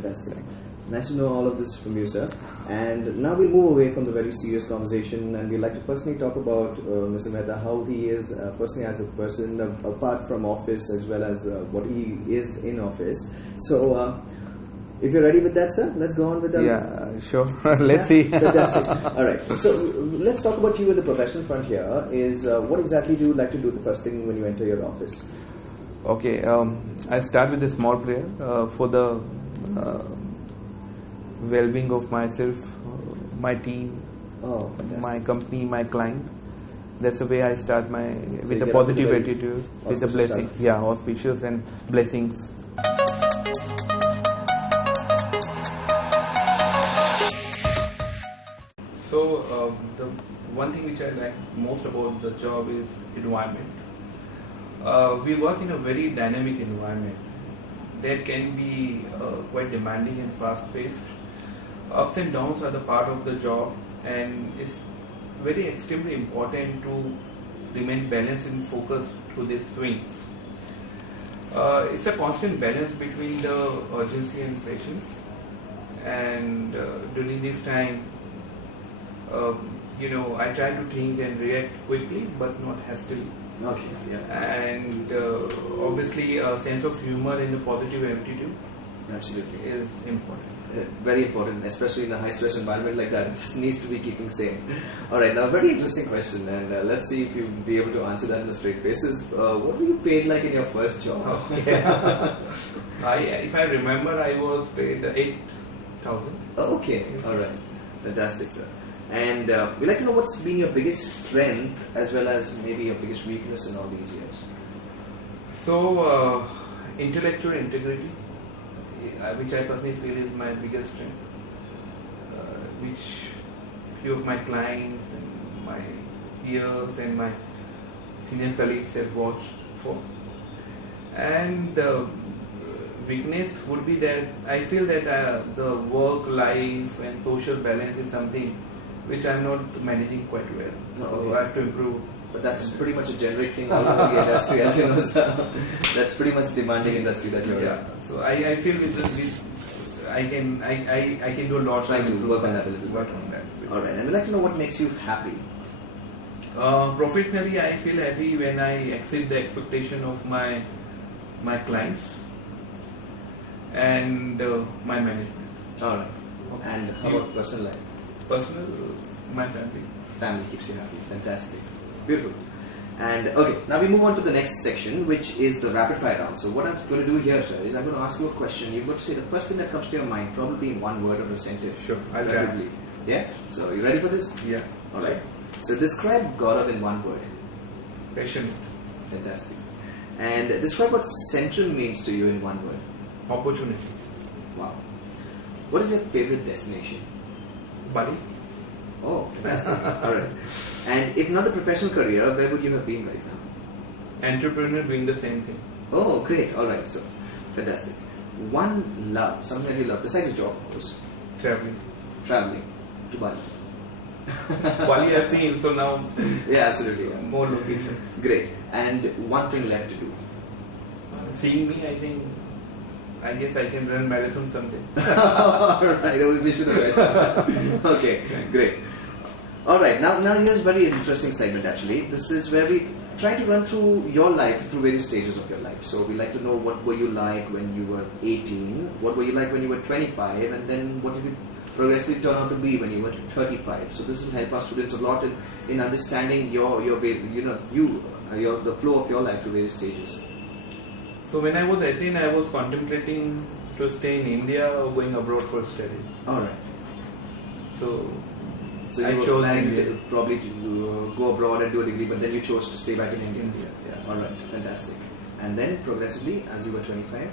Fantastic. Nice to know all of this from you, sir. And now we'll move away from the very serious conversation, and we'd like to personally talk about Mr. Mehta, how he is personally as a person, apart from office, as well as what he is in office. So, if you're ready with that, sir, let's go on with that. Yeah, sure. Let's see. Fantastic. All right. So, let's talk about you in the professional front here. Is what exactly do you like to do the first thing when you enter your office? Okay, I start with a small prayer for the well-being of myself, my team, my company, my client. That's the way I start with a positive attitude, with a blessing. Yeah, auspicious and blessings. So the one thing which I like most about the job is environment. We work in a very dynamic environment that can be quite demanding and fast-paced. Ups and downs are the part of the job, and it's very extremely important to remain balanced and focused through these swings. It's a constant balance between the urgency and patience, and during this time, I try to think and react quickly but not hastily. Okay, yeah. And obviously a sense of humor and a positive attitude Absolutely is important. Very important, especially in a high stress environment like that. It just needs to be keeping sane. Alright, now very interesting question, and let's see if you'll be able to answer that in a straight basis. What were you paid like in your first job? Oh, yeah. If I remember, I was paid 8,000. Oh, okay, alright. Fantastic, sir. And we'd like to know what's been your biggest strength as well as maybe your biggest weakness in all these years. So, intellectual integrity, which I personally feel is my biggest strength, which few of my clients and my peers and my senior colleagues have watched for. And weakness would be that I feel that the work life and social balance is something which I'm not managing quite well. So I have to improve. But that's pretty much a generic thing all over the industry, as you know, so that's pretty much demanding industry that you're in. So I feel with this I can do a lot. Trying to work on that a little bit. Work on that. Alright, and we'd like to know what makes you happy. Professionally, I feel happy when I exceed the expectation of my clients and my management. Alright. Okay. And how about personal life? Personal, my family. Family keeps you happy. Fantastic. Beautiful. And okay, now we move on to the next section, which is the rapid fire round. So what I'm going to do here, sir, is I'm going to ask you a question. You've got to say the first thing that comes to your mind, probably in one word or a sentence. Sure, I'll try. Yeah? So you ready for this? Yeah. Alright. So describe Gaurav in one word. Passion. Fantastic. And describe what Centrum means to you in one word. Opportunity. Wow. What is your favorite destination? Bali. Oh, fantastic. Alright. And if not the professional career, where would you have been right now? Entrepreneur doing the same thing. Oh, great. Alright, so fantastic. One love, something that you love, besides your job, of course. Traveling. Traveling to Bali. Bali I've seen, so now Yeah, absolutely. Yeah. more locations. Great. And one thing left to do. Seeing me, I guess I can run marathon someday. Alright, I will wish you the best. Okay, great. Alright, now here's a very interesting segment actually. This is where we try to run through your life, through various stages of your life. So we like to know what were you like when you were 18, what were you like when you were 25, and then what did you progressively turn out to be when you were 35. So this will help our students a lot in understanding your way, the flow of your life through various stages. So when I was 18, I was contemplating to stay in India or going abroad for study. Alright. So you I were chose planning India. to probably to go abroad and do a degree, but then you chose to stay back in India. Yeah. Alright, fantastic. And then progressively, as you were 25?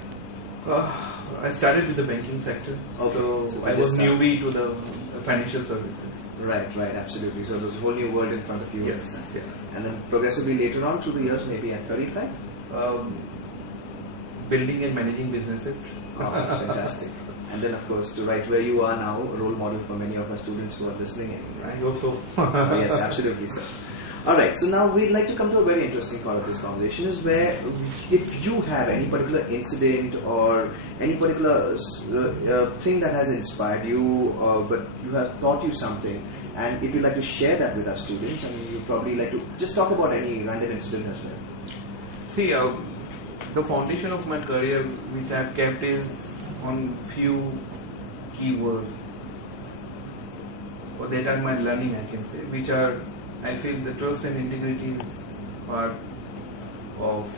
I started with the banking sector. Okay. So I was newbie to the financial services. Right, absolutely. So there's a whole new world in front of you. Yes. Yeah. And then progressively later on through the years, maybe at 35? Building and managing businesses. Oh, fantastic. And then of course, to right where you are now, a role model for many of our students who are listening in. I hope so. Yes, absolutely, sir. Alright, so now we'd like to come to a very interesting part of this conversation, is where if you have any particular incident or any particular thing that has inspired you, but you have taught you something, and if you'd like to share that with our students, and you'd probably like to just talk about any random incident as well. See, the foundation of my career, which I've kept, is on few keywords, or that are my learning, I can say, which are, I feel the trust and integrity is part of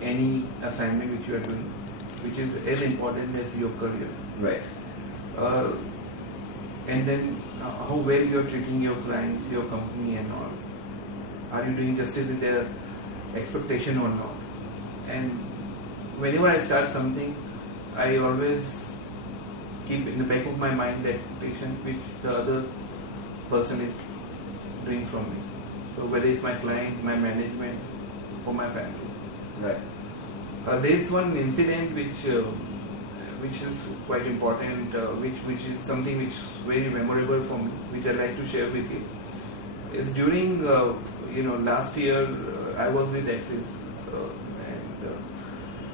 any assignment which you are doing, which is as important as your career. Right. And then how well you are treating your clients, your company and all. Are you doing justice with their expectation or not? And whenever I start something, I always keep in the back of my mind the expectation which the other person is doing from me. So whether it's my client, my management, or my family. Right. There is one incident which is quite important, which is something which is very memorable for me, which I like to share with you. It's during last year I was with Axis, and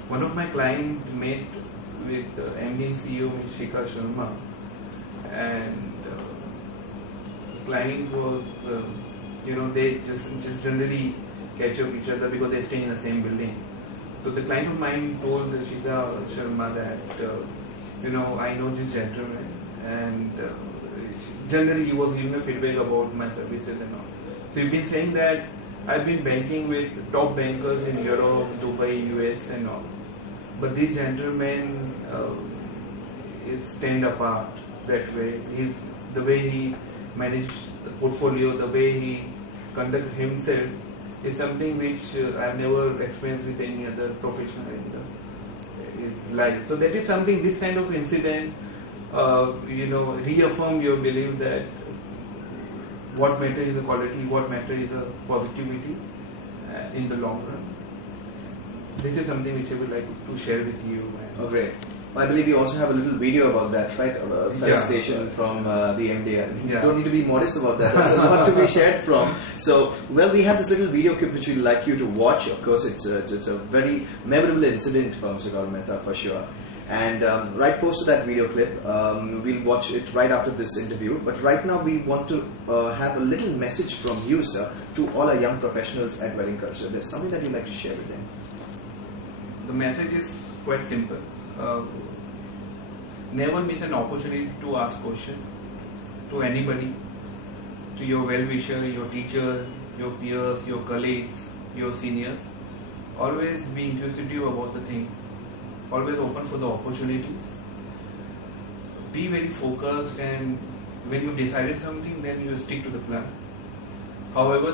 one of my clients met with MD and CEO Ms. Shikha Sharma, and the client was they just generally catch up each other because they stay in the same building. So the client of mine told Shikha Sharma that I know this gentleman, and generally he was giving a feedback about my services and all. So he's been saying that I've been banking with top bankers in Europe, Dubai, US and all, but this gentleman is stand apart that way. The way he managed the portfolio, the way he conduct himself is something which I've never experienced with any other professional in his life. So that is something, this kind of incident, reaffirm your belief that what matters is the quality, what matters is the positivity in the long run. This is something which I would like to share with you. Oh, great. I believe you also have a little video about that, right? Felicitation from the MD. You don't need to be modest about that. That's a lot to be shared from. So, we have this little video clip which we'd like you to watch. Of course, it's a very memorable incident for Mr. Gaurav Mehta for sure. And right post to that video clip, we'll watch it right after this interview. But right now, we want to have a little message from you, sir, to all our young professionals at Wedding Culture. There's something that you'd like to share with them. The message is quite simple. Never miss an opportunity to ask questions to anybody, to your well-wisher, your teacher, your peers, your colleagues, your seniors. Always be inquisitive about the things. Always open for the opportunities. Be very focused, and when you've decided something, then you stick to the plan. However,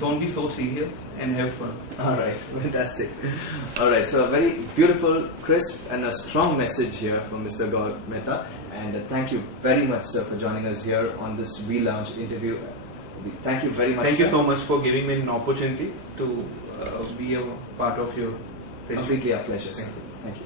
don't be so serious and have fun. Alright, fantastic. Alright, so a very beautiful, crisp and a strong message here from Mr. Gaurav Mehta, and thank you very much, sir, for joining us here on this V-Lounge interview. Thank you very much. Thank you so much for giving me an opportunity to be a part of your session. Completely our pleasure, sir. Thank you.